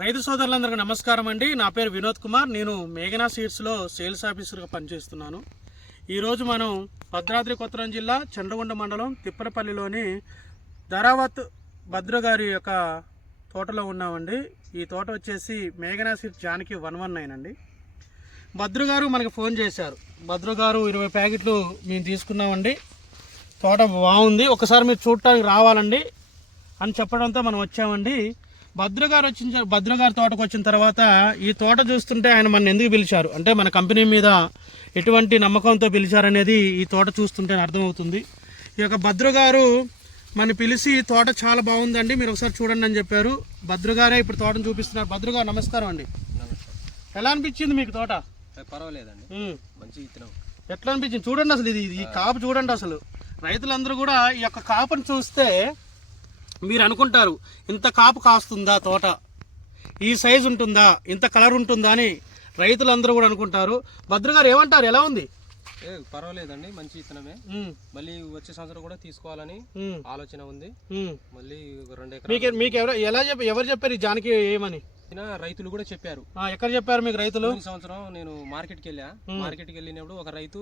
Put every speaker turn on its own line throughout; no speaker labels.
రైతు సోదరులందరికీ నమస్కారం అండి. నా పేరు వినోద్ కుమార్. నేను మేఘనా సీడ్స్లో సేల్స్ ఆఫీసర్గా పనిచేస్తున్నాను. ఈరోజు మనం భద్రాద్రి కొత్తరం జిల్లా చంద్రగొండ మండలం తిప్పరపల్లిలోని ధరావత్ భద్ర గారి యొక్క తోటలో ఉన్నామండి. ఈ తోట వచ్చేసి మేఘనా seeds Janaki one one nine అండి. భద్రు గారు మనకి ఫోన్ చేశారు. భద్రు గారు ఇరవై ప్యాకెట్లు మేము తీసుకున్నామండి. తోట బాగుంది. ఒకసారి మీరు చూడటానికి రావాలండి అని చెప్పడంతో మనం వచ్చామండి. భద్ర గారు వచ్చిన భద్ర గారి తోటకు వచ్చిన తర్వాత ఈ తోట చూస్తుంటే ఆయన మన ఎందుకు పిలిచారు? అంటే మన కంపెనీ మీద ఎటువంటి నమ్మకంతో పిలిచారనేది ఈ తోట చూస్తుంటే అర్థమవుతుంది. ఈ యొక్క భద్ర గారు మన పిలిచి తోట చాలా బాగుందండి మీరు ఒకసారి చూడండి అని చెప్పారు. భద్ర గారే ఇప్పుడు తోటను చూపిస్తున్నారు. భద్ర గారు నమస్కారం అండి. ఎలా అనిపించింది మీకు తోట?
పర్వాలేదండి. మంచి
ఎట్లా అనిపించింది? చూడండి అసలు ఇది ఈ కాపు చూడండి అసలు. రైతులందరూ కూడా ఈ యొక్క కాపుని చూస్తే మీరు అనుకుంటారు ఇంత కాపు కాస్తుందా తోట? ఈ సైజు ఉంటుందా? ఇంత కలర్ ఉంటుందా అని రైతులందరూ కూడా అనుకుంటారు. భద్ర గారు ఏమంటారు? ఎలా ఉంది?
ఏ పర్వాలేదండి మంచి
ఉమ్,
మళ్ళీ వచ్చే సంవత్సరం కూడా తీసుకోవాలని ఆలోచన ఉంది. మళ్ళీ రెండు
మీకు
ఎకరాలు
మీకు ఎవరు ఎలా చెప్ప ఎవరు చెప్పారు ఈ జానకి ఏమని?
రైతులు కూడా చెప్పారు.
ఎక్కడ చెప్పారు మీకు రైతులు?
పోయిన సంవత్సరం నేను మార్కెట్కి వెళ్ళా. మార్కెట్కి వెళ్ళినప్పుడు ఒక రైతు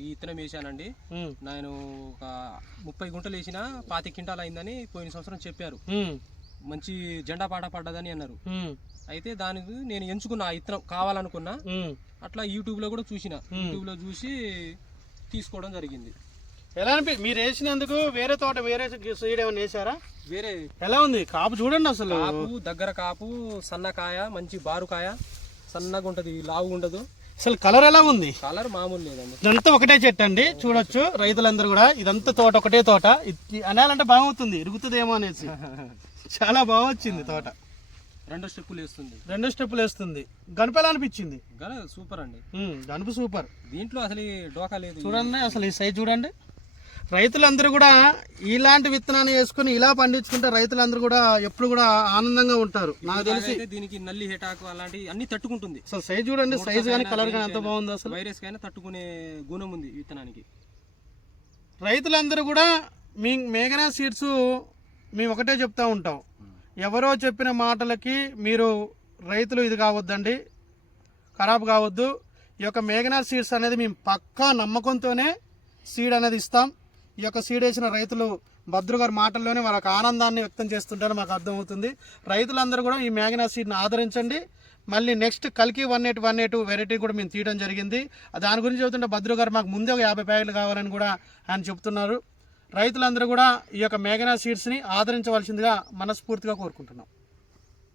ఈ విత్తనం వేసానండి నేను ఒక ముప్పై గుంటలు వేసిన పాతి క్వింటాలు అయిందని పోయిన సంవత్సరం చెప్పారు. మంచి జెండా పాట పడ్డదని అన్నారు. అయితే దానికి నేను ఎంచుకున్న ఆ విత్తనం కావాలనుకున్నా. అట్లా యూట్యూబ్లో కూడా చూసిన. యూట్యూబ్లో చూసి తీసుకోవడం జరిగింది.
ఎలా అనిపి మీరు వేసినందుకు వేరే తోట వేరే సీడ్ ఏమైనా వేసారా
వేరే
ఎలా ఉంది? కాపు చూడండి అసలు.
కాపు దగ్గర కాపు సన్నకాయ మంచి బారుకాయ సన్నగా ఉంటది లావు ఉండదు.
అసలు కలర్ ఎలా ఉంది?
కలర్ మామూలు లేదండి.
ఇదంతా ఒకటే చెట్టు అండి. చూడొచ్చు రైతులందరూ కూడా. ఇదంతా తోట ఒకటే తోట. అనాలంటే బాగుంటుంది ఇరుగుతుందేమో అనేసి. చాలా బాగా వచ్చింది తోట.
రెండు స్టెప్పులు వేస్తుంది.
రెండు స్టెప్పులు వేస్తుంది. గణపేలా అనిపించింది?
గన సూపర్ అండి.
గనుపు సూపర్.
దీంట్లో అసలు ఈ డోకా లేదు.
చూడండి అసలు ఈ సైజ్ చూడండి. రైతులందరూ కూడా ఇలాంటి విత్తనాన్ని వేసుకుని ఇలా పండించుకుంటే రైతులందరూ కూడా ఎప్పుడు కూడా ఆనందంగా ఉంటారు. నాకు తెలిసి
దీనికి నల్లి హెటాకు అలాంటి అన్ని తట్టుకుంటుంది.
అసలు సైజ్ చూడండి సైజ్ కానీ కలర్ కానీ ఎంత బాగుందో అసలు.
వైరస్ కైనా తట్టుకునే గుణం ఉంది విత్తనానికి.
రైతులందరూ కూడా మీ మేఘనా సీడ్స్ మేము ఒకటే చెప్తా ఉంటాం. ఎవరో చెప్పిన మాటలకి మీరు రైతులు ఇది కావద్దండి ఖరాబ్ కావద్దు. ఈ యొక్క మేఘనా సీడ్స్ అనేది మేము పక్కా నమ్మకంతోనే సీడ్ అనేది ఇస్తాం. ఈ యొక్క సీడ్ వేసిన రైతులు భద్రు గారి మాటల్లోనే వాళ్ళకి ఆనందాన్ని వ్యక్తం చేస్తుంటారని మాకు అర్థమవుతుంది. రైతులందరూ కూడా ఈ మేఘనా సీడ్ని ఆదరించండి. మళ్ళీ నెక్స్ట్ కల్కి one eight one eight variety కూడా మేము తీయడం జరిగింది. దాని గురించి చెబుతుంటే భద్రు గారు మాకు ముందే ఒక యాభై ప్యాకెట్లు కావాలని కూడా ఆయన చెప్తున్నారు. రైతులందరూ కూడా ఈ యొక్క మేఘనా సీడ్స్ని ఆదరించవలసిందిగా మనస్ఫూర్తిగా కోరుకుంటున్నాం.